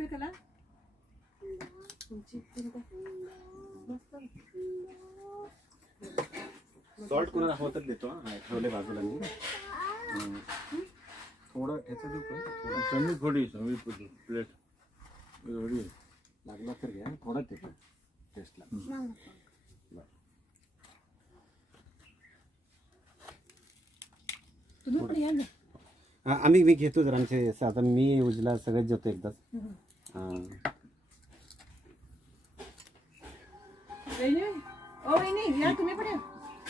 ಬೇಕಲ್ಲ सॉल्ट कोणाला हवं तर देतो ठेवले बाजूला मी थोडं ह्याचं देऊ का समी थोडी प्लेट एवढी लागला तर घ्या थोडं देतो टेस्टला आम्ही मी घेतो जर आमचे आता मी उजला सगळेच जेवतो एकदाच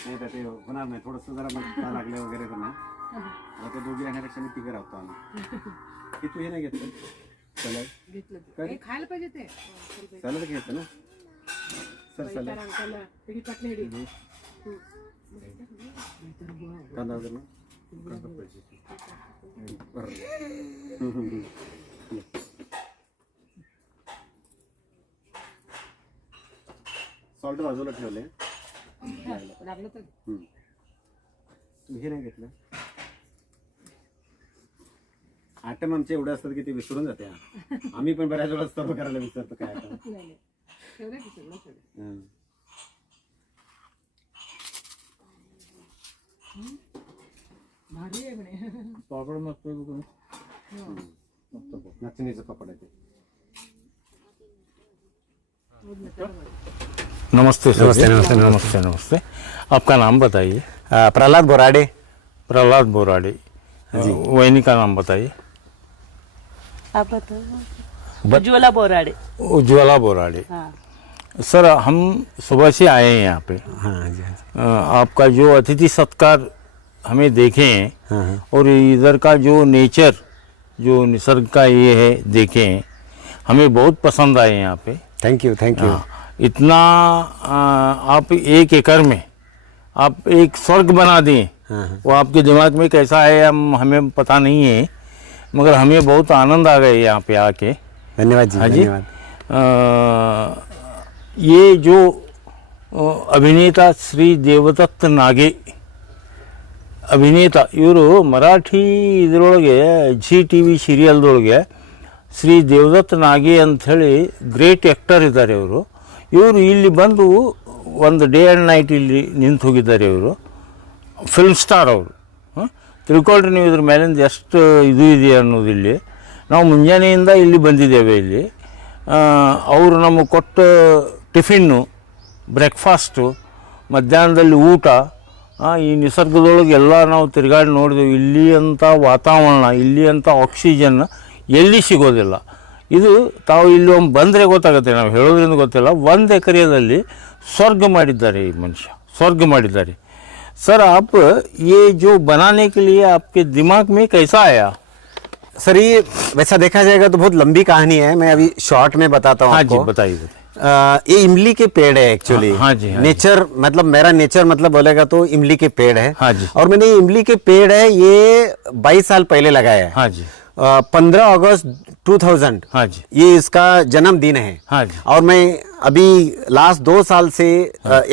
नाही तर ते होणार नाही थोडंसं जरा मला लागलं वगैरे तर नाही आता दोघी राहण्यापेक्षा मी तिघं राहतो आम्ही की तू हे नाही घेतलं सलाड खायला पाहिजे ते सलाड घ्यायचं ना सर सलाड कांदा वगैरे ना सॉल्ट बाजूला ठेवले तुम्ही हे नाही घेतलं आयटम आमचे एवढे असतात की ते विसरून जाते आम्ही पण बऱ्याच वेळा सर्व करायला विसरतो काय पापड मस्त नाचणीचं पापड आहे ते नमस्ते सर। नमस्ते नमस्ते नमस्ते नमस्ते। आपका नाम बताइए। प्रहलाद बोराडे। प्रहलाद बोराडे जी। वहिनी का नाम बताइए। आप बताओ। उज्ज्वला बोराडे। उज्ज्वला बोराडे। हाँ। सर हम सुबह से आए हैं यहाँ पे। हाँ जी। आपका जो अतिथि सत्कार हमें देखे हैं और इधर का जो नेचर जो निसर्ग का ये है देखे हैं हमें बहुत पसंद आए यहाँ पे। Thank you thank you. इतना आप 1 एकड़ में आप एक स्वर्ग बना दें वो आपके दिमाग में कैसा है हमें पता नहीं है मगर हमें बहुत आनंद आ गए यहाँ पे आके। धन्यवाद जी। हाँ जी। धन्यवाद। ये जो अभिनेता श्री देवदत्त नागे ಅಭಿನೇತ ಇವರು ಮರಾಠಿ ಇದರೊಳಗೆ ಜಿ ಟಿ ವಿ ಸೀರಿಯಲ್ದೊಳಗೆ ಶ್ರೀ ದೇವದತ್ತ್ ನಾಗೆ ಅಂಥೇಳಿ ಗ್ರೇಟ್ ಆ್ಯಕ್ಟರ್ ಇದ್ದಾರೆ ಇವರು ಇಲ್ಲಿ ಬಂದು ಒಂದು ಡೇ ಆ್ಯಂಡ್ ನೈಟ್ ಇಲ್ಲಿ ನಿಂತು ಹೋಗಿದ್ದಾರೆ ಇವರು ಫಿಲ್ಮ್ ಸ್ಟಾರ್ ಅವರು ತಿಳ್ಕೊಳ್ರಿ ನೀವು ಇದ್ರ ಮೇಲಿಂದ ಎಷ್ಟು ಇದು ಇದೆ ಅನ್ನೋದು ಇಲ್ಲಿ ನಾವು ಮುಂಜಾನೆಯಿಂದ ಇಲ್ಲಿ ಬಂದಿದ್ದೇವೆ ಇಲ್ಲಿ ಅವರು ನಮಗೆ ಕೊಟ್ಟ ಟಿಫಿನ್ನು ಬ್ರೇಕ್ಫಾಸ್ಟು ಮಧ್ಯಾಹ್ನದಲ್ಲಿ ಊಟ ಈ ನಿಸರ್ಗದೊಳಗೆ ಎಲ್ಲ ನಾವು ತಿರುಗಾಡಿ ನೋಡಿದೆವು ಇಲ್ಲಿ ಅಂಥ ವಾತಾವರಣ ಇಲ್ಲಿ ಅಂಥ ಆಕ್ಸಿಜನ್ ಎಲ್ಲಿ ಸಿಗೋದಿಲ್ಲ ಇದು ತಾವು ಇಲ್ಲಿ ಒಮ್ಮೆ ಬಂದರೆ ಗೊತ್ತಾಗುತ್ತೆ ನಾವು ಹೇಳೋದ್ರಿಂದ ಗೊತ್ತಿಲ್ಲ 1 ಎಕರೆಯಲ್ಲಿ ಸ್ವರ್ಗ ಮಾಡಿದ್ದಾರೆ ಈ ಮನುಷ್ಯ स्वर्ग ಮಾಡಿದ್ದಾರೆ सर आप ये जो बनाने के लिए आपके दिमाग में कैसा आया सर ये वैसा देखा जाएगा तो बहुत लंबी कहानी है मैं अभी शॉर्ट में बताता हूँ। हाँ आपको। जी बताइए ये इमली के पेड़ है एक्चुअली। हाँ जी। नेचर मतलब मेरा नेचर मतलब बोलेगा तो इमली के पेड़ है। हाँ जी। और मैंने इमली के पेड़ है ये 22 साल पहले लगाया है। हाँ जी। 15 अगस्त 2000। हाँ जी। ये इसका जन्मदिन है। हाँ जी। और मैं अभी लास्ट 2 साल से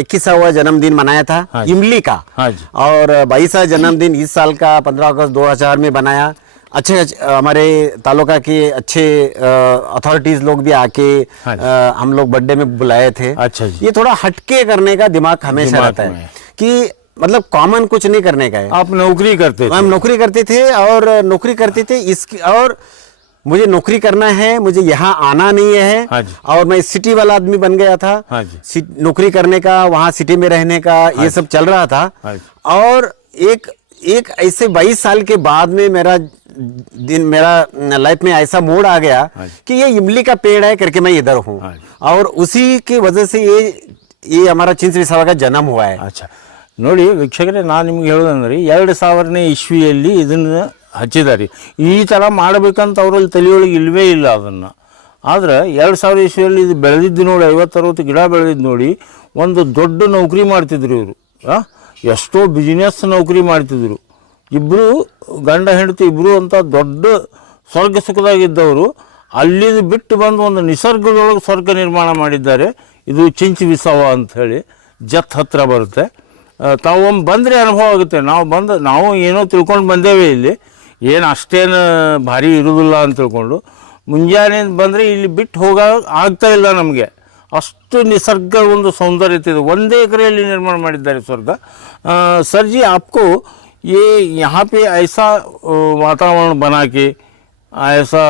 21वां जन्मदिन मनाया था इमली का। हाँ जी। और 22वां जन्मदिन इस साल का 15 अगस्त 2000 में बनाया। अच्छे हमारे तालुका के अच्छे अथॉरिटीज लोग भी आके हम लोग बर्थडे में बुलाए थे। अच्छा जी। ये थोड़ा हटके करने का दिमाग हमेशा रहता है कि मतलब कॉमन कुछ नहीं करने का है। आप नौकरी करते थे? हम नौकरी करते थे और नौकरी करते थे इसकी और मुझे नौकरी करना है मुझे यहाँ आना नहीं है। हाँ जी। और मैं सिटी वाला आदमी बन गया था। हाँ जी। नौकरी करने का वहाँ सिटी में रहने का ये सब चल रहा था। और एक ऐसे 22 साल के बाद में मेरा लाइफ में ऐसा मोड़ आ गया कि ये इमली का पेड़ है करके मैं इधर हूँ। और उसी की वजह से ये हमारा चिंच विसावा का जन्म हुआ है। अच्छा ನೋಡಿ ವೀಕ್ಷಕರೇ ನಾನು ನಿಮಗೆ ಹೇಳೋದಂದ್ರೆ 2000ನೇ ಇಸ್ವಿಯಲ್ಲಿ ಇದನ್ನು ಹಚ್ಚಿದ್ದಾರೆ ಈ ಥರ ಮಾಡಬೇಕಂತ ಅವರಲ್ಲಿ ತಲೆಯೊಳಗೆ ಇಲ್ಲವೇ ಇಲ್ಲ ಅದನ್ನು ಆದರೆ 2000 ಇಸ್ವಿಯಲ್ಲಿ ಇದು ಬೆಳೆದಿದ್ದು ನೋಡಿ 50-60 ಗಿಡ ಬೆಳೆದಿದ್ದು ನೋಡಿ ಒಂದು ದೊಡ್ಡ ನೌಕರಿ ಮಾಡ್ತಿದ್ರು ಇವರು ಎಷ್ಟೋ ಬಿಸ್ನೆಸ್ ನೌಕರಿ ಮಾಡ್ತಿದ್ರು ಇಬ್ಬರು ಗಂಡ ಹೆಂಡತಿ ಇಬ್ಬರು ಅಂತ ದೊಡ್ಡ ಸ್ವರ್ಗ ಸುಖದಾಗಿದ್ದವರು ಅಲ್ಲಿದು ಬಿಟ್ಟು ಬಂದು ಒಂದು ನಿಸರ್ಗದೊಳಗೆ ಸ್ವರ್ಗ ನಿರ್ಮಾಣ ಮಾಡಿದ್ದಾರೆ ಇದು ಚಿಂಚ್ ವಿಸಾವ ಅಂಥೇಳಿ ಜತ್ ಹತ್ತಿರ ಬರುತ್ತೆ ತಾವೊಮ್ಮೆ ಬಂದರೆ ಅನುಭವ ಆಗುತ್ತೆ. ನಾವು ಏನೋ ತಿಳ್ಕೊಂಡು ಬಂದೇವೆ, ಇಲ್ಲಿ ಏನು ಅಷ್ಟೇನು ಭಾರಿ ಇರುವುದಿಲ್ಲ ಅಂತ ತಿಳ್ಕೊಂಡು ಮುಂಜಾನೆ ಬಂದರೆ ಇಲ್ಲಿ ಬಿಟ್ಟು ಆಗ್ತಾ ಇಲ್ಲ ನಮಗೆ. ಅಷ್ಟು ನಿಸರ್ಗ ಒಂದು ಸೌಂದರ್ಯತೆ ಇದೆ. 1 ಎಕರೆಯಲ್ಲಿ ನಿರ್ಮಾಣ ಮಾಡಿದ್ದಾರೆ ಸ್ವರ್ಗ. सर जी आपको ये यहाँ पे ऐसा वातावरण बना के ऐसा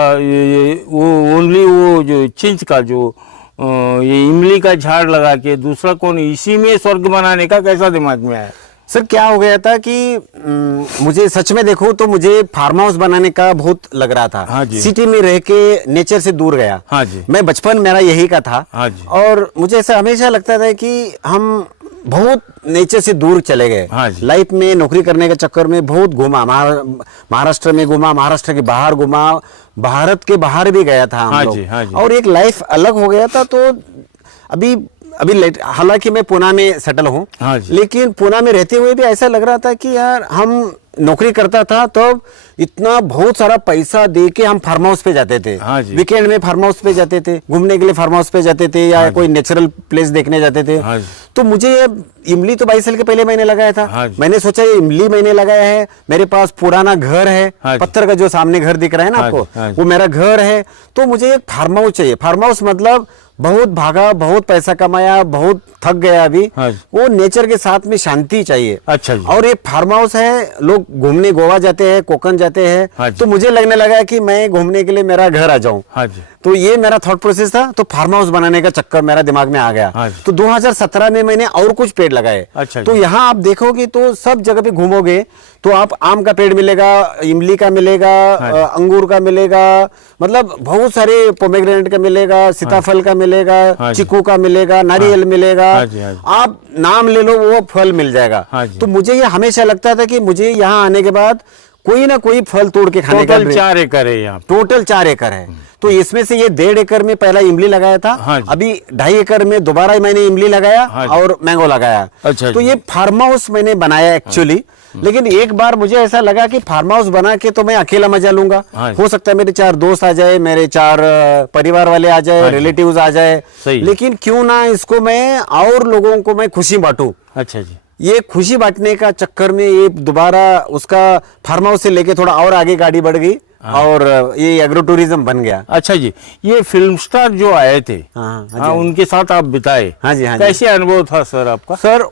वो ओनली वो जो चिंच का जो ये इमली का झाड़ लगा के दूसरा कौन इसी में स्वर्ग बनाने का कैसा दिमाग में आया? सर क्या हो गया था कि मुझे सच में देखो तो मुझे फार्म हाउस बनाने का बहुत लग रहा था। हाँ जी। सिटी में रह के नेचर से दूर गया। हाँ जी। मैं बचपन मेरा यही का था। हाँ जी। और मुझे ऐसा हमेशा लगता था कि हम बहुत नेचर से दूर चले गए। हाँ जी। लाइफ में नौकरी करने के चक्कर में बहुत घूमा, महाराष्ट्र में घूमा, महाराष्ट्र के बाहर घूमा, भारत के बाहर भी गया था हम हाँ लोग। जी, हाँ जी। और एक लाइफ अलग हो गया था। तो अभी हालांकि मैं पुणे में सेटल हूँ। हाँ जी। लेकिन पुणे में रहते हुए भी ऐसा लग रहा था कि यार हम नौकरी करता था तो इतना बहुत सारा पैसा दे के हम फार्म हाउस पे जाते थे। हाँ जी। वीकेंड में फार्म हाउस पे जाते थे, घूमने के लिए फार्म हाउस पे जाते थे या कोई नेचुरल प्लेस देखने जाते थे। हाँ जी। तो मुझे ये इमली तो 22 साल के पहले मैंने लगाया था। हाँ जी। मैंने सोचा ये इमली मैंने लगाया है, मेरे पास पुराना घर है, हाँ जी। पत्थर का जो सामने घर दिख रहा है ना हाँ आपको, जी, हाँ जी। वो मेरा घर है। तो मुझे एक फार्म हाउस चाहिए। फार्म हाउस मतलब बहुत भागा, बहुत पैसा कमाया, बहुत थक गया अभी। हाँ जी। वो नेचर के साथ में शांति चाहिए। अच्छा जी। और ये फार्म हाउस है, लोग घूमने गोवा जाते हैं, कोकन जाते हैं। हाँ जी। तो मुझे लगने लगा कि मैं घूमने के लिए मेरा घर आ जाऊं। हाँ जी। तो ये मेरा थॉट प्रोसेस था। तो फार्म हाउस बनाने का चक्कर मेरा दिमाग में आ गया। हाँ जी। तो 2017 में मैंने और कुछ पेड़ लगाए। अच्छा जी। तो यहाँ आप देखोगे तो सब जगह पे घूमोगे तो आप आम का पेड़ मिलेगा, इमली का मिलेगा, अंगूर का मिलेगा, मतलब बहुत सारे पोमेग्रेनेट का मिलेगा, सीताफल का मिलेगा, हाँ जी। चीकू का मिलेगा, नारियल मिलेगा। हाँ जी, हाँ जी। आप नाम ले लो वो फल मिल जाएगा। हाँ जी। तो मुझे ये हमेशा लगता था कि मुझे यहाँ आने के बाद कोई ना कोई फल तोड़ के खाने का टोटल 4 एकड़ है यहाँ पे। टोटल 4 एकड़ है। तो इसमें से ये 1.5 एकड़ में पहला इमली लगाया था। हाँ जी। अभी 2.5 एकड़ में दोबारा मैंने इमली लगाया हाँ जी। और मैंगो लगाया। अच्छा तो जी। ये फार्म हाउस मैंने बनाया एक्चुअली। लेकिन एक बार मुझे ऐसा लगा कि फार्म हाउस बना के तो मैं अकेला मजा लूंगा। हाँ जी। हो सकता है मेरे 4 दोस्त आ जाए, मेरे 4 परिवार वाले आ जाए, हाँ जी। रिलेटिव्स आ जाए। सही। लेकिन क्यों ना इसको मैं और लोगों को मैं खुशी बांटूं। अच्छा जी। ये खुशी बांटने का चक्कर में ये दोबारा उसका फार्म हाउस से लेके थोड़ा और आगे गाड़ी बढ़ गई और ये एग्रो टूरिज्म बन गया। अच्छा जी, ये फिल्म स्टार जो आए थे, हाँ, हाँ, उनके साथ आप बिताए। हाँ जी, हाँ जी। कैसे अनुभव था सर आपका? सर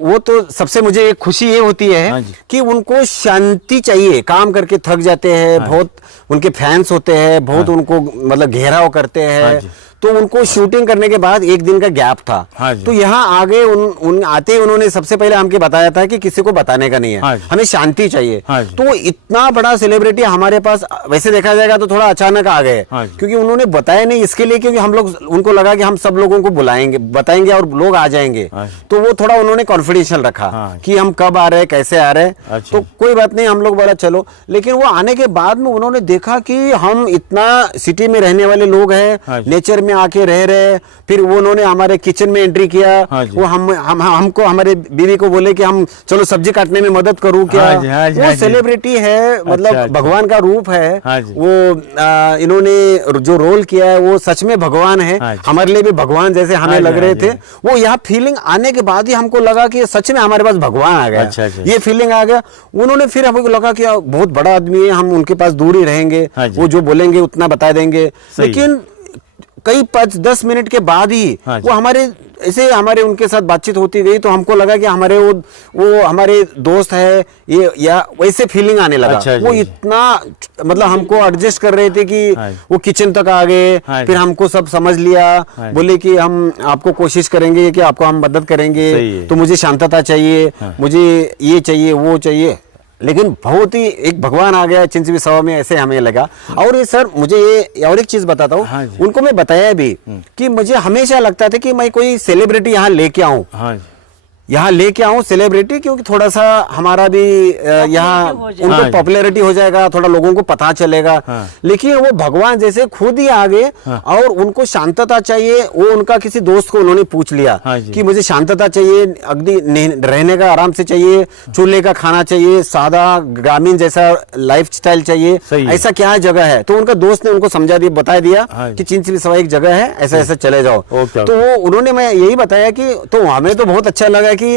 वो तो सबसे मुझे एक खुशी ये होती हाँ है जी। कि उनको शांति चाहिए। काम करके थक जाते हैं, बहुत उनके फैंस होते हैं, बहुत उनको मतलब घेराव करते हाँ हैं। जी। तो उनको शूटिंग करने के बाद 1 दिन का गैप था। हाँ जी। तो यहाँ आगे उन आते उन्होंने सबसे पहले हमके बताया था कि किसी को बताने का नहीं है, हाँ जी। हमें शांति चाहिए। हाँ जी। तो इतना बड़ा सेलिब्रिटी हमारे पास वैसे देखा जाएगा तो थोड़ा अचानक आ गए। हाँ जी। क्योंकि उन्होंने बताया नहीं इसके लिए, क्योंकि हम लोग उनको लगा कि हम सब लोगों को बुलाएंगे, बताएंगे और लोग आ जाएंगे। हाँ जी। तो वो थोड़ा उन्होंने कॉन्फिडेंशियल रखा हाँ। कि हम कब आ रहे हैं, कैसे आ रहे हैं। अच्छा। तो कोई बात नहीं, हम लोग बोला चलो। लेकिन वो आने के बाद में उन्होंने देखा कि हम इतना सिटी में रहने वाले लोग हाँ हैं, जी। नेचर में आके रह रहे हैं। फिर वो उन्होंने हमारे किचन में एंट्री किया। हाँ जी। वो हमको हमारे बीवी को बोले कि हम चलो सब्जी काटने में मदद करूं क्या। हाँ जी, हाँ जी, वो हाँ जी। सेलिब्रिटी है, मतलब अच्छा, अच्छा। भगवान का रूप है। हाँ जी। वो इन्होंने जो रोल किया है वो सच में भगवान है। हाँ जी। हमारे लिए भी भगवान जैसे हमें हाँ जी, लग रहे हाँ जी। थे। वो यहाँ फीलिंग आने के बाद ही हमको लगा कि सच में हमारे पास भगवान आ गया। अच्छा, अच्छा। ये फीलिंग आ गया। उन्होंने फिर हमको लगा कि बहुत बड़ा आदमी है, हम उनके पास दूर ही रहेंगे, हाँ जी। वो जो बोलेंगे उतना बता देंगे। सही। लेकिन कई 5-10 मिनट के बाद ही हाँ जी। वो हमारे ऐसे हमारे उनके साथ बातचीत होती गई तो हमको लगा कि हमारे वो हमारे दोस्त है ये, या वैसे फीलिंग आने लगा। अच्छा जी। वो इतना मतलब हमको एडजस्ट कर रहे थे कि हाँ जी। वो किचन तक आ गए। हाँ जी। फिर हमको सब समझ लिया, हाँ जी। बोले कि हम आपको कोशिश करेंगे कि आपको हम मदद करेंगे। सही है। तो मुझे शांतता चाहिए, मुझे ये चाहिए वो चाहिए। लेकिन बहुत ही एक भगवान आ गया चिंच सवा में, ऐसे हमें लगा। और ये सर मुझे ये और एक चीज बताता हूँ। हाँ जी। उनको मैं बताया भी कि मुझे हमेशा लगता था कि मैं कोई सेलिब्रिटी यहाँ लेके आऊँ, हाँ जी। यहाँ लेके आऊँ सेलिब्रिटी, क्योंकि थोड़ा सा हमारा भी यहाँ हो जाए। उनको हाँ जी। पॉपुलैरिटी हो जाएगा, थोड़ा लोगों को पता चलेगा। हाँ। लेकिन वो भगवान जैसे खुद ही आ गए। और उनको शांतता चाहिए। वो उनका किसी दोस्त को उन्होंने पूछ लिया हाँ जी। कि मुझे शांतता चाहिए, अगदी रहने का आराम से चाहिए, चूल्हे का खाना चाहिए, सादा ग्रामीण जैसा लाइफ स्टाइल चाहिए, सही है। ऐसा क्या जगह है। तो उनका दोस्त ने उनको समझा दिया, बता दिया हाँ जी। कि चिंच सवा एक जगह है, ऐसा ऐसा चले जाओ। ओके, तो वो उन्होंने मैं यही बताया कि तो हमें तो बहुत अच्छा लगा है कि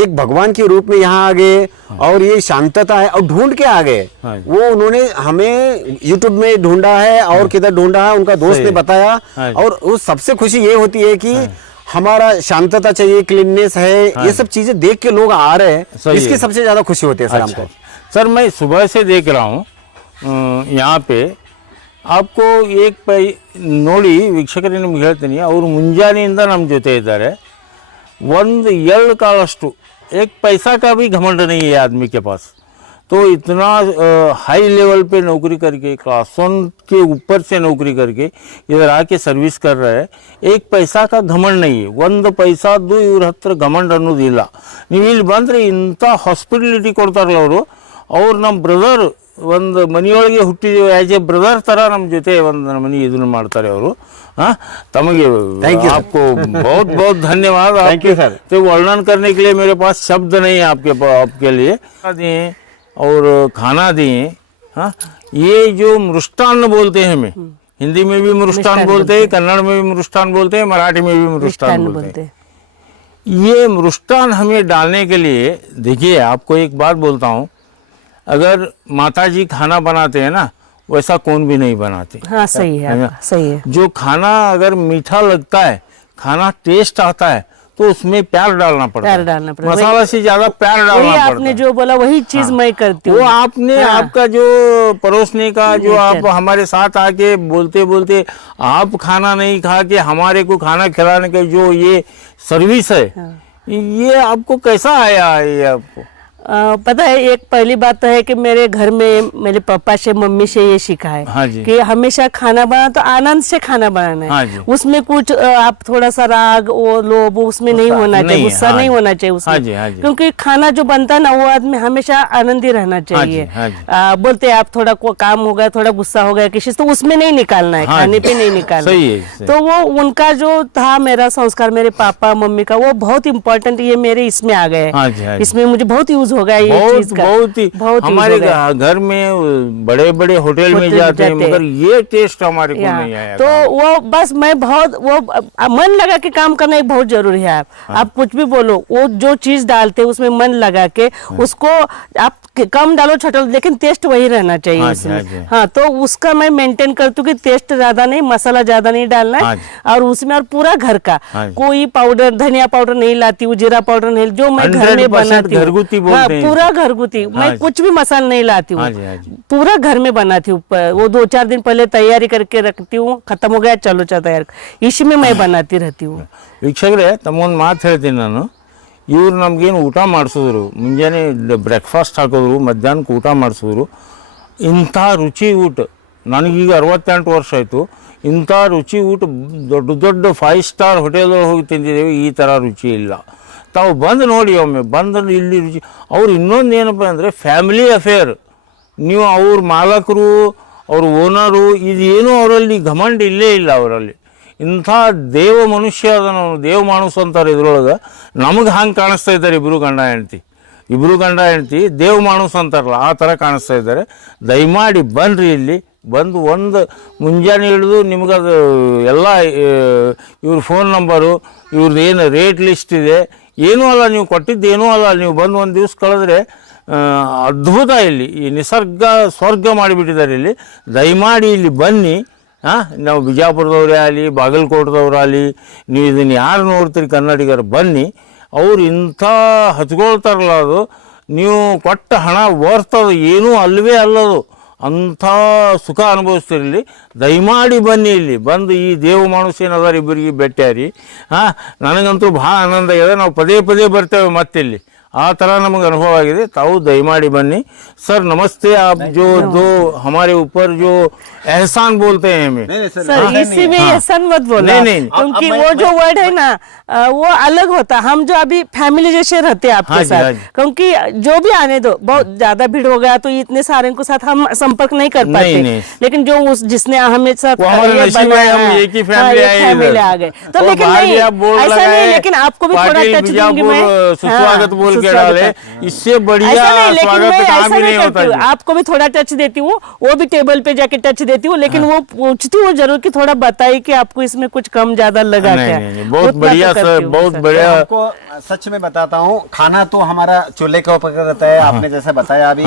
एक भगवान के रूप में यहाँ आ गए और ये शांतता है और ढूंढ के आ गए। वो उन्होंने हमें यूट्यूब में ढूंढा है और किधर ढूंढा है उनका दोस्त ने बताया, और वो सबसे खुशी ये होती है कि हमारा शांतता चाहिए, क्लीननेस है, ये सब चीजें देख के लोग आ रहे हैं, इसकी सबसे ज्यादा खुशी होती है सर हमको। सर मैं सुबह से देख रहा हूँ यहाँ पे आपको ನೋಡಿ ವೀಕ್ಷಕರೇ ನಿಮ್ಗೆ ಹೇಳ್ತೀನಿ, ಅವರು ಮುಂಜಾನೆಯಿಂದ ನಮ್ಮ ಜೊತೆ ಇದ್ದಾರೆ। ಒಂದು ಎರಡು ಕಾಲಷ್ಟು एक पैसा का भी घमंड नहीं है आदमी के पास, तो इतना हाई लेवल पे नौकरी करके क्लास 1 के ऊपर से नौकरी करके इधर आके सर्विस कर रहे हैं। एक पैसा का घमंड नहीं है, ಒಂದು ಪೈಸಾದ್ದು ಇವ್ರ ಹತ್ರ घमंड ಅನ್ನೋದಿಲ್ಲ। ನೀವು ಇಲ್ಲಿ ಬಂದರೆ ಇಂಥ ಹಾಸ್ಪಿಟಾಲಿಟಿ ಕೊಡ್ತಾರಲ್ಲ ಅವರು, ಅವ್ರು ನಮ್ಮ ಬ್ರದರ್ ಒಂದು ಮನೆಯೊಳಗೆ ಹುಟ್ಟಿದೀವಿ, ಆ್ಯಸ್ ಎ ಬ್ರದರ್ ಥರ ನಮ್ಮ ಜೊತೆ ಒಂದು ಮನೆ ಇದನ್ನು ಮಾಡ್ತಾರೆ ಅವರು। हाँ तमगे आपको बहुत बहुत धन्यवाद। Thank you sir. तो वर्णन करने के लिए मेरे पास शब्द नहीं है आपके लिए दिए और खाना दिए। हाँ ये जो मृष्टान्न बोलते हैं, हमें हिंदी में भी मृष्टान्न बोलते हैं, कन्नड़ में भी मृष्टान्न बोलते हैं, मराठी में भी मृष्टान्न बोलते हैं। ये मृष्टान्न हमें डालने के लिए, देखिए आपको एक बात बोलता हूँ, अगर माता जी खाना बनाते हैं ना वैसा कौन भी नहीं बनाते। हाँ सही है, सही है। जो खाना अगर मीठा लगता है, खाना टेस्ट आता है, तो उसमें प्यार डालना पड़ता है, मसाला से ज्यादा प्यार डालना पड़ता है। आपने जो बोला वही चीज मैं करती हूँ। वो आपने आपका जो परोसने का जो आप हमारे साथ आके बोलते बोलते आप खाना नहीं खा के हमारे को खाना खिलाने का जो ये सर्विस है, ये आपको कैसा आया? ये आपको पता है, एक पहली बात तो है कि मेरे घर में मेरे पापा से मम्मी से ये सीखा है। हाँ जी। कि हमेशा खाना बना तो आनंद से खाना बनाना है। हाँ जी। उसमें कुछ आप थोड़ा सा राग और लोभ उसमें नहीं होना चाहिए, गुस्सा हाँ नहीं होना चाहिए उसमें। हाँ जी, हाँ जी। क्योंकि खाना जो बनता है ना वो आदमी हमेशा आनंदी रहना चाहिए। हाँ जी। बोलते हैं आप थोड़ा को काम हो गया, थोड़ा गुस्सा हो गया किसी से, तो उसमें नहीं निकालना है, हाँ खाने पे नहीं निकालना। सही है। तो वो उनका जो था मेरा संस्कार, मेरे पापा मम्मी का, वो बहुत इम्पोर्टेंट ये मेरे इसमें आ गए। हाँ जी, हाँ जी। इसमें मुझे बहुत यूज हो गया ये चीज का। बहुत ही हमारे घर में बड़े बड़े होटल में जाते हैं, मगर ये टेस्ट हमारे को नहीं आया। तो वो बस मैं बहुत वो मन लगा के काम करना एक बहुत जरूरी है। आप कुछ भी बोलो, वो जो चीज डालते उसमें मन लगा के उसको आप कम डालो छटो, लेकिन टेस्ट वही रहना चाहिए। हाँ इसमें जी। हाँ, तो उसका मैं मेंटेन करती हूँ कि टेस्ट ज्यादा नहीं, मसाला ज्यादा नहीं डालना है। और उसमें और पूरा घर का कोई पाउडर, धनिया पाउडर नहीं लाती हूँ, जीरा पाउडर नहीं, जो मैं घर में बनाती हूँ पूरा घरगुती। मैं कुछ भी मसाला नहीं लाती हूँ, पूरा घर में बनाती हूँ। वो 2-4 दिन पहले तैयारी करके रखती हूँ, खत्म हो गया चलो तैयार, इसमें मैं बनाती रहती हूँ। ವೀಕ್ಷಕರೇ ತಮ್ಮೊಂದು ಮಾತು ಹೇಳ್ತೀನಿ ನಾನು, ಇವ್ರು ನಮಗೇನು ಊಟ ಮಾಡಿಸಿದ್ರು, ಮುಂಜಾನೆ ಬ್ರೇಕ್ಫಾಸ್ಟ್ ಹಾಕಿದ್ರು, ಮಧ್ಯಾಹ್ನಕ್ಕೆ ಊಟ ಮಾಡಿಸಿದ್ರು, ಇಂಥ ರುಚಿ ಊಟ ನನಗೀಗ 68 ವರ್ಷ ಆಯಿತು, ಇಂಥ ರುಚಿ ಊಟ ದೊಡ್ಡ ದೊಡ್ಡ 5 ಸ್ಟಾರ್ ಹೋಟೆಲ್ದೊಳಗೆ ಹೋಗಿ ತಿಂದಿದ್ದೇವೆ, ಈ ಥರ ರುಚಿ ಇಲ್ಲ। ತಾವು ಬಂದು ನೋಡಿ, ಒಮ್ಮೆ ಬಂದು ಇಲ್ಲಿ ರುಚಿ। ಅವ್ರು ಇನ್ನೊಂದು ಏನಪ್ಪ ಅಂದರೆ ಫ್ಯಾಮಿಲಿ ಅಫೇರ್, ನೀವು ಅವ್ರ ಮಾಲಕರು ಅವ್ರ ಓನರು ಇದೇನೂ ಅವರಲ್ಲಿ ಘಮಂಡ್ ಇಲ್ಲೇ ಇಲ್ಲ ಅವರಲ್ಲಿ। ಇಂಥ ದೇವ ಮನುಷ್ಯ ಅದನ್ನು ದೇವ ಮಾನುಸ್ ಅಂತಾರೆ ಇದ್ರೊಳಗೆ, ನಮಗೆ ಹಂಗೆ ಕಾಣಿಸ್ತಾ ಇದ್ದಾರೆ ಇಬ್ಬರು ಗಂಡ ಹೆಂಡತಿ ದೇವ ಮಾನುಸ್ ಅಂತಾರಲ್ಲ ಆ ಥರ ಕಾಣಿಸ್ತಾ ಇದ್ದಾರೆ। ದಯಮಾಡಿ ಬನ್ನಿರಿ, ಇಲ್ಲಿ ಬಂದು ಒಂದು ಮುಂಜಾನೆ ಹಿಡಿದು ನಿಮಗದು ಎಲ್ಲ ಇವ್ರ ಫೋನ್ ನಂಬರು, ಇವ್ರದ್ದು ಏನು ರೇಟ್ ಲಿಸ್ಟ್ ಇದೆ, ಏನೂ ಅಲ್ಲ, ನೀವು ಕೊಟ್ಟಿದ್ದು ಏನೂ ಅಲ್ಲ, ನೀವು ಬಂದು ಒಂದು ದಿವಸ ಕಳೆದ್ರೆ ಅದ್ಭುತ, ಇಲ್ಲಿ ಈ ನಿಸರ್ಗ ಸ್ವರ್ಗ ಮಾಡಿಬಿಟ್ಟಿದ್ದಾರೆ ಇಲ್ಲಿ। ದಯಮಾಡಿ ಇಲ್ಲಿ ಬನ್ನಿ। ಹಾಂ, ನಾವು ಬಿಜಾಪುರದವರೇ ಆಗಲಿ, ಬಾಗಲಕೋಟದವರಾಗಲಿ, ನೀವು ಇದನ್ನು ಯಾರು ನೋಡ್ತೀರಿ ಕನ್ನಡಿಗರು ಬನ್ನಿ, ಅವ್ರು ಇಂಥ ಹಚ್ಕೊಳ್ತಾರಲ್ಲ, ಅದು ನೀವು ಕೊಟ್ಟ ಹಣ ವರ್ತದ ಏನೂ ಅಲ್ಲವೇ ಅಲ್ಲದು, ಅಂಥ ಸುಖ ಅನುಭವಿಸ್ತಿರಲಿ। ದಯಮಾಡಿ ಬನ್ನಿ, ಇಲ್ಲಿ ಬಂದು ಈ ದೇವ ಮಾನುಸ್ ಏನದಾರ ಇಬ್ಬರಿಗೆ ಭೇಟಿಯಾರಿ। ಹಾಂ, ನನಗಂತೂ ಭಾಳ ಆನಂದ ಇದೆ, ನಾವು ಪದೇ ಪದೇ ಬರ್ತೇವೆ ಮತ್ತಿಲ್ಲಿ, ಆ ಥರ ನಮಗೆ अनुभव आಗಿದೆ। ताऊ दयमाड़ी बन्नी। सर नमस्ते, आप जो दो हमारे ऊपर जो एहसान बोलते हैं हमें, सर इसी में एहसान मत बोलो, नहीं, क्योंकि वो जो वर्ड है ना वो अलग होता। हम जो अभी फैमिली जैसे रहते हैं आपके साथ, क्योंकि जो भी आने दो, बहुत ज्यादा भीड़ हो गया तो इतने सारे को साथ हम संपर्क नहीं कर पाते, लेकिन जो उस जिसने हमें साथ हम एक ही फैमिली आ गए, तो लेकिन नहीं ऐसा नहीं, लेकिन आपको भी थोड़ा टच दूंगी मैं, सुस्वागत बोल के डाले, इससे बढ़िया ऐसा नहीं, लेकिन स्वागत मैं कहाँ ऐसा भी नहीं नहीं होता करती हूँ। जी। आपको भी थोड़ा टच देती हूँ, वो भी टेबल पे जाके टच देती हूँ, लेकिन वो पूछती हूँ जरूर कि थोड़ा बताइए कि आपको इसमें कुछ कम ज्यादा लगा नहीं, क्या। नहीं, नहीं, बहुत उतना तो बढ़िया करती सर, हूँ बहुत सर। बढ़िया। आपको सच में बताता हूँ, खाना तो हमारा चूल्हे के ऊपर रहता है। आपने जैसे बताया अभी,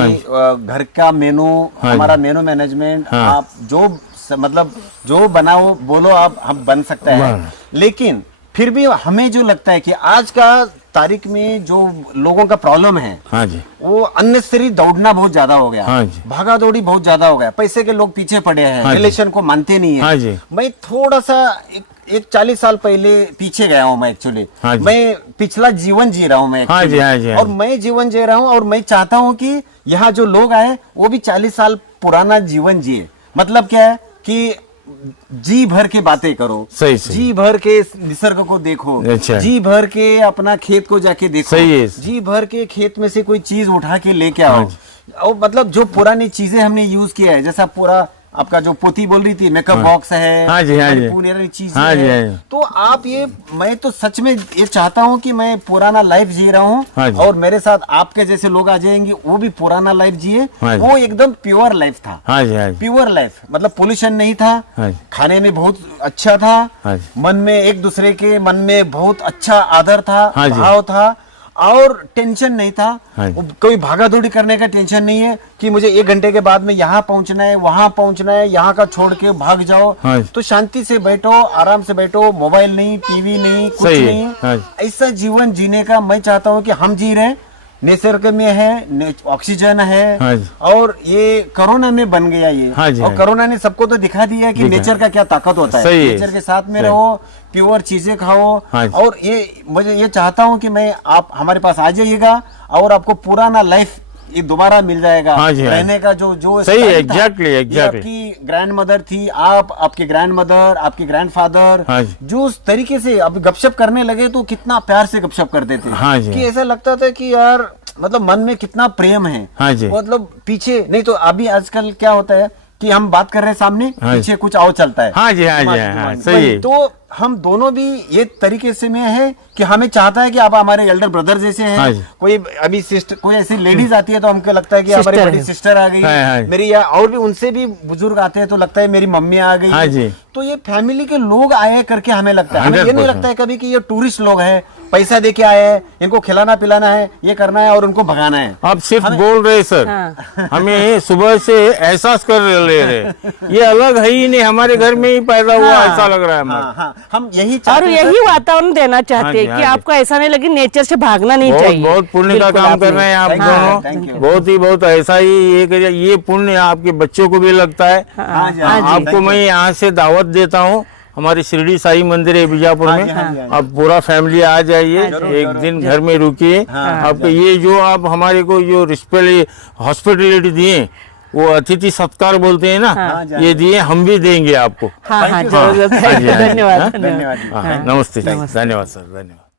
घर का मेनू, हमारा मेनू मैनेजमेंट, आप जो मतलब जो बनाओ बोलो आप, हम बन सकते हैं। लेकिन फिर भी हमें जो लगता है कि आज का तारीख में जो लोगों का प्रॉब्लम है, हाँ जी, वो अननेसेसरी दौड़ना बहुत ज्यादा हो गया, हाँ जी। भागा दौड़ी बहुत ज्यादा हो गया, पैसे के लोग पीछे पड़े हैं, हाँ जी। रिलेशन को मानते नहीं हाँ है। जी। मैं थोड़ा सा एक 40 साल पहले पीछे गया हूँ मैं एक्चुअली। हाँ जी। मैं पिछला जीवन जी रहा हूँ मैं हाँ जी, actually। हाँ जी, हाँ और जी। मैं जीवन जी रहा हूँ और मैं चाहता हूँ कि यहाँ जो लोग आए वो भी 40 साल पुराना जीवन जिए। मतलब क्या है कि जी भर के बातें करो, सही, सही। जी भर के निसर्ग को देखो, अच्छा। जी भर के अपना खेत को जाके देखो, सही है। जी भर के खेत में से कोई चीज उठा के लेके आओ। और मतलब जो पुरानी चीजें हमने यूज किया है, जैसा पूरा आपका जो पोती बोल रही थी, मेकअप बॉक्स है, हाँ जी, हाँ जी। पुरानी चीजें हाँ जी, हाँ हैं। जी। तो आप ये, मैं तो सच में ये चाहता हूँ कि मैं पुराना लाइफ जी रहा हूँ, हाँ जी। और मेरे साथ आपके जैसे लोग आ जाएंगे वो भी पुराना लाइफ जिए। हाँ जी। वो एकदम प्योर लाइफ था, हाँ जी, हाँ जी, प्योर लाइफ, मतलब पोल्यूशन नहीं था, हाँ जी। खाने में बहुत अच्छा था, हाँ जी। मन में एक दूसरे के मन में बहुत अच्छा आदर था, हाँ जी। भाव था, और टेंशन नहीं था। हाँ जी। कोई भागा दौड़ी करने का टेंशन नहीं है कि मुझे 1 घंटे के बाद में यहाँ पहुंचना है, वहां पहुंचना है, यहाँ का छोड़ के भाग जाओ। हाँ जी। तो शांति से बैठो, आराम से बैठो, मोबाइल नहीं, टीवी नहीं, कुछ सही है। नहीं। हाँ जी। ऐसा जीवन जीने का मैं चाहता हूँ कि हम जी रहे हैं, निसर्ग में है, ऑक्सीजन है। हाँ जी। और ये कोरोना में बन गया ये। हाँ जी, और हाँ जी। कोरोना ने सबको तो दिखा दिया कि दिखा। नेचर का क्या ताकत होता है। सही है। नेचर के साथ में सही। रहो, प्योर चीजें खाओ। हाँ जी। और ये मुझे ये चाहता हूँ कि मैं, आप हमारे पास आ जाइएगा और आपको पुराना लाइफ ये दोबारा मिल जाएगा। हाँ जी, हाँ रहने का जो जो सही है, स्टाइल था, exactly, ये exactly। आपकी ग्रैंड मदर थी, आप, आपकी ग्रैंड मदर, आपकी ग्रैंडफादर, हाँ जी। जो उस तरीके से अब गपशप करने लगे तो कितना प्यार से गपशप करते थे। हाँ जी। कि ऐसा लगता था कि यार मतलब मन में कितना प्रेम है। हाँ जी। मतलब पीछे नहीं, तो अभी आजकल क्या होता है कि हम बात कर रहे हैं सामने, हाँ जी। पीछे कुछ और चलता है। हाँ जी, हाँ जी, दिमाग- हाँ, दिमाग- सही है। तो हम दोनों भी ये तरीके से में है कि हमें चाहता है कि आप हमारे एल्डर ब्रदर जैसे हैं। हाँ जी। कोई अभी सिस्टर, कोई ऐसी लेडीज आती है तो हमको लगता है कि हमारी सिस्टर बड़ी है। सिस्टर आ गई हाँ, हाँ। मेरी, या और भी उनसे भी बुजुर्ग आते हैं तो लगता है मेरी मम्मी आ गई। हाँ जी। तो ये फैमिली के लोग आए करके हमें लगता है, हमें ये नहीं 100%। लगता है कभी कि ये टूरिस्ट लोग हैं, पैसा दे के आए हैं, इनको खिलाना पिलाना है, ये करना है और उनको भगाना है। आप सिर्फ बोल रहे सर, हाँ। हमें सुबह से एहसास कर ले रहे, ये अलग है ही नहीं, हमारे घर में ही पैदा हुआ हाँ, ऐसा लग रहा है हमारा। हाँ, हाँ, हम यही और चाहते हैं यही वातावरण देना चाहते हाँ हैं जी, कि हाँ जी। आपको ऐसा नहीं लगे नेचर से भागना नहीं बहुत चाहिए। बहुत पुण्य का बिल्कुल काम आपने। कर रहे हैं आप Thank you, thank दोनों, you। बहुत ही बहुत ऐसा ही ये पुण्य आपके बच्चों को भी लगता है। हाँ जी, हाँ जी। thank आपको you। मैं यहाँ से दावत देता हूँ, हमारे शिरडी साई मंदिर है बीजापुर हाँ में, जी, हाँ जी, हाँ जी। आप पूरा फैमिली आ जाइए, जरूर, एक जरूर। दिन घर में रुकिए। हाँ, आपको ये जो आप हमारे को जो हॉस्पिटलिटी दिए, वो अतिथि सत्कार बोलते हैं ना, हाँ जी, हाँ ये जी। दिए, हम भी देंगे आपको। हाँ हाँ you, जरूर sir। जरूर। हाँ जी, हाँ जी। धन्यवाद हाँ? धन्यवाद। धन्यवाद। हाँ, नमस्ते, धन्यवाद सर, धन्यवाद।